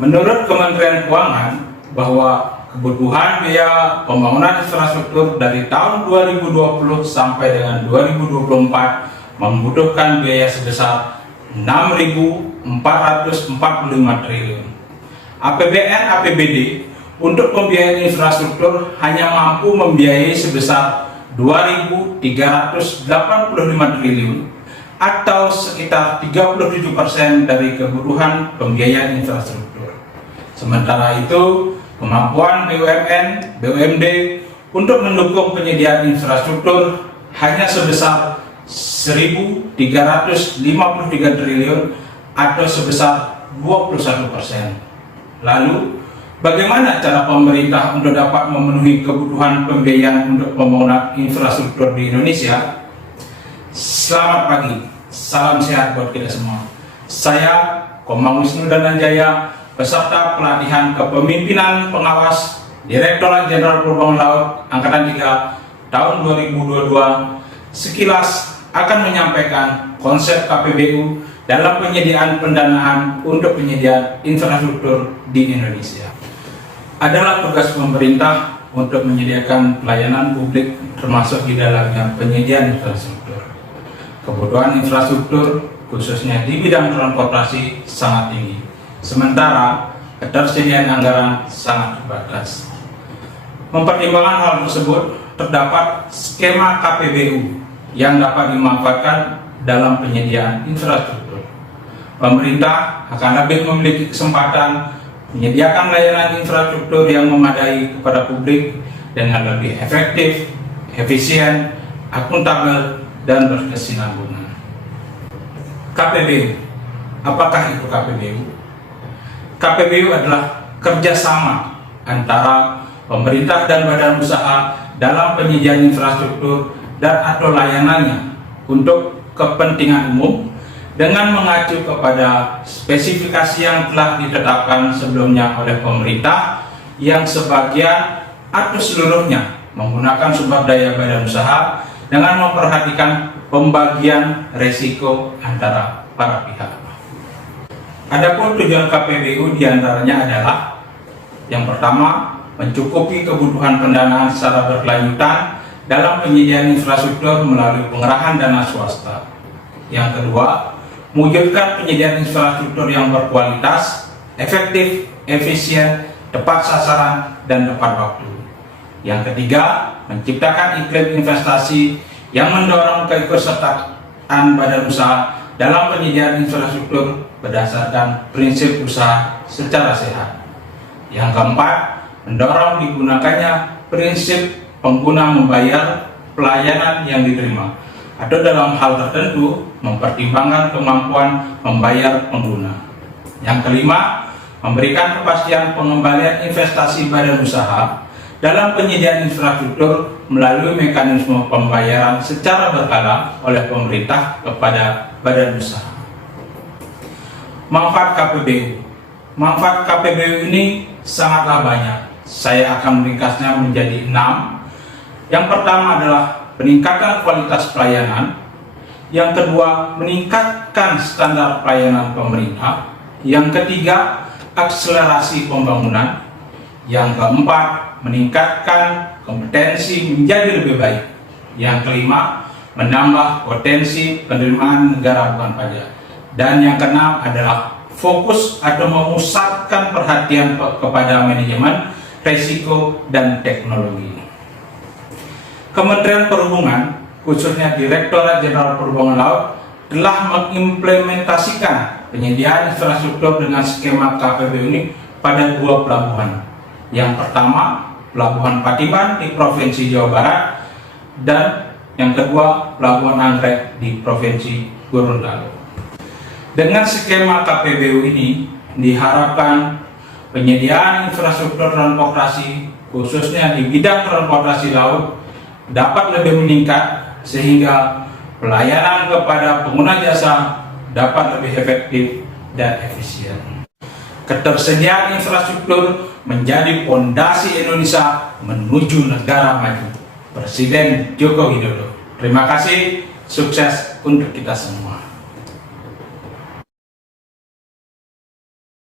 Menurut Kementerian Keuangan bahwa kebutuhan biaya pembangunan infrastruktur dari tahun 2020 sampai dengan 2024 membutuhkan biaya sebesar 6.445 triliun. APBN APBD untuk pembiayaan infrastruktur hanya mampu membiayai sebesar 2.385 triliun atau sekitar 37% dari kebutuhan pembiayaan infrastruktur. Sementara itu, kemampuan BUMN, BUMD untuk mendukung penyediaan infrastruktur hanya sebesar 1.353 triliun atau sebesar 21%. Lalu, bagaimana cara pemerintah untuk dapat memenuhi kebutuhan pembiayaan untuk pembangunan infrastruktur di Indonesia? Selamat pagi, salam sehat buat kita semua. Saya, Komang Wisnu Dananjaya, peserta pelatihan kepemimpinan pengawas Direktorat Jenderal Perhubungan Laut Angkatan 3 tahun 2022, sekilas akan menyampaikan konsep KPBU dalam penyediaan pendanaan untuk penyediaan infrastruktur di Indonesia. Adalah tugas pemerintah untuk menyediakan pelayanan publik termasuk di dalamnya penyediaan infrastruktur. Kebutuhan infrastruktur khususnya di bidang transportasi sangat tinggi, sementara ketersediaan anggaran sangat terbatas. Mempertimbangkan hal tersebut, terdapat skema KPBU yang dapat dimanfaatkan dalam penyediaan infrastruktur. Pemerintah akan lebih memiliki kesempatan menyediakan layanan infrastruktur yang memadai kepada publik dengan lebih efektif, efisien, akuntabel, dan berkesinambungan. KPBU, apakah itu KPBU? KPBU adalah kerjasama antara pemerintah dan badan usaha dalam penyediaan infrastruktur dan atau layanannya untuk kepentingan umum dengan mengacu kepada spesifikasi yang telah ditetapkan sebelumnya oleh pemerintah yang sebagian atau seluruhnya menggunakan sumber daya badan usaha dengan memperhatikan pembagian resiko antara para pihak. Adapun tujuan KPBU diantaranya adalah yang pertama, mencukupi kebutuhan pendanaan secara berkelanjutan dalam penyediaan infrastruktur melalui pengerahan dana swasta. Yang kedua, mewujudkan penyediaan infrastruktur yang berkualitas, efektif, efisien, tepat sasaran, dan tepat waktu. Yang ketiga, menciptakan iklim investasi yang mendorong keikutsertaan badan usaha dalam penyediaan infrastruktur berdasarkan prinsip usaha secara sehat. Yang keempat, mendorong digunakannya prinsip pengguna membayar pelayanan yang diterima, atau dalam hal tertentu mempertimbangkan kemampuan membayar pengguna. Yang kelima, memberikan kepastian pengembalian investasi badan usaha dalam penyediaan infrastruktur melalui mekanisme pembayaran secara berkala oleh pemerintah kepada badan usaha. Manfaat KPBU. Manfaat KPBU ini sangatlah banyak. Saya akan meringkasnya menjadi 6. Yang pertama adalah peningkatan kualitas pelayanan. Yang kedua, meningkatkan standar pelayanan pemerintah. Yang ketiga, akselerasi pembangunan. Yang keempat, meningkatkan kompetensi menjadi lebih baik. Yang kelima, menambah potensi penerimaan negara bukan pajak. Dan yang keenam adalah fokus atau memusatkan perhatian kepada manajemen, risiko, dan teknologi. Kementerian Perhubungan, khususnya Direktorat Jenderal Perhubungan Laut, telah mengimplementasikan penyediaan infrastruktur dengan skema KPBU ini pada 2 pelabuhan. Yang pertama, Pelabuhan Patimban di Provinsi Jawa Barat, dan yang kedua, Pelabuhan Anggrek di Provinsi Gorontalo. Dengan skema KPBU ini, diharapkan penyediaan infrastruktur transportasi, khususnya di bidang transportasi laut, dapat lebih meningkat sehingga pelayanan kepada pengguna jasa dapat lebih efektif dan efisien. Ketersediaan infrastruktur menjadi fondasi Indonesia menuju negara maju. Presiden Joko Widodo. Terima kasih, sukses untuk kita semua.